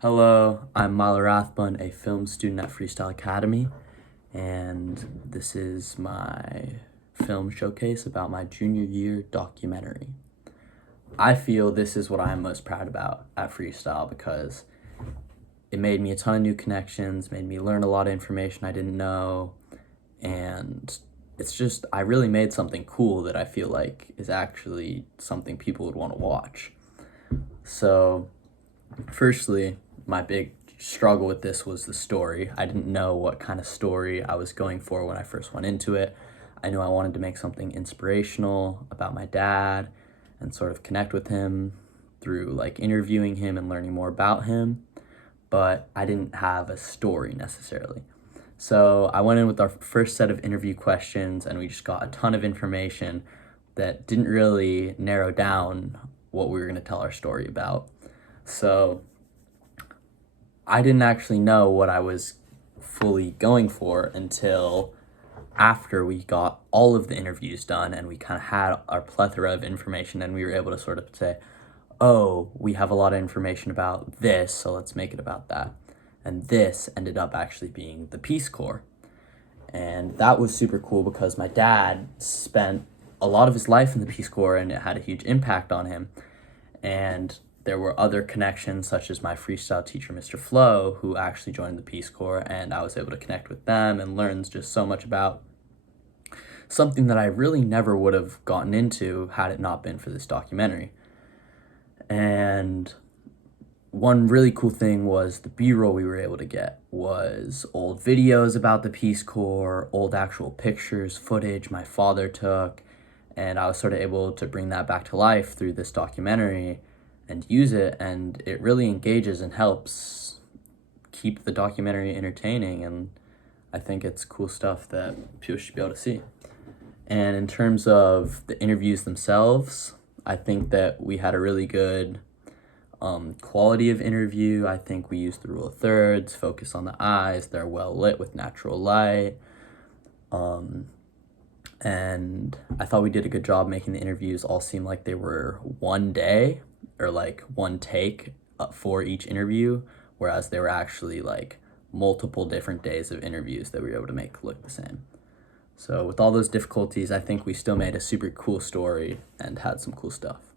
Hello, I'm MiloR, a film student at Freestyle Academy, and this is my film showcase about my junior year documentary. I feel this is what I'm most proud about at Freestyle because it made me a ton of new connections, made me learn a lot of information I didn't know, and I really made something cool that I feel like is actually something people would want to watch. So, firstly, my big struggle with this was the story. I didn't know what kind of story I was going for when I first went into it. I knew I wanted to make something inspirational about my dad and sort of connect with him through like interviewing him and learning more about him, but I didn't have a story necessarily. So I went in with our first set of interview questions and we just got a ton of information that didn't really narrow down what we were going to tell our story about. So I didn't actually know what I was fully going for until after we got all of the interviews done and we kind of had our plethora of information and we were able to sort of say, oh, we have a lot of information about this, so let's make it about that. And this ended up actually being the Peace Corps. And that was super cool because my dad spent a lot of his life in the Peace Corps and it had a huge impact on him. And there were other connections, such as my freestyle teacher, Mr. Flo, who actually joined the Peace Corps, and I was able to connect with them and learn just so much about something that I really never would have gotten into had it not been for this documentary. And one really cool thing was the B-roll we were able to get was old videos about the Peace Corps, old actual pictures, footage my father took, and I was sort of able to bring that back to life through this documentary and use it, and it really engages and helps keep the documentary entertaining, and I think it's cool stuff that people should be able to see. And in terms of the interviews themselves, I think that we had a really good quality of interview. I think we used the rule of thirds, focus on the eyes, they're well lit with natural light. And I thought we did a good job making the interviews all seem like they were one day or like one take for each interview, whereas they were actually like multiple different days of interviews that we were able to make look the same. So with all those difficulties, I think we still made a super cool story and had some cool stuff.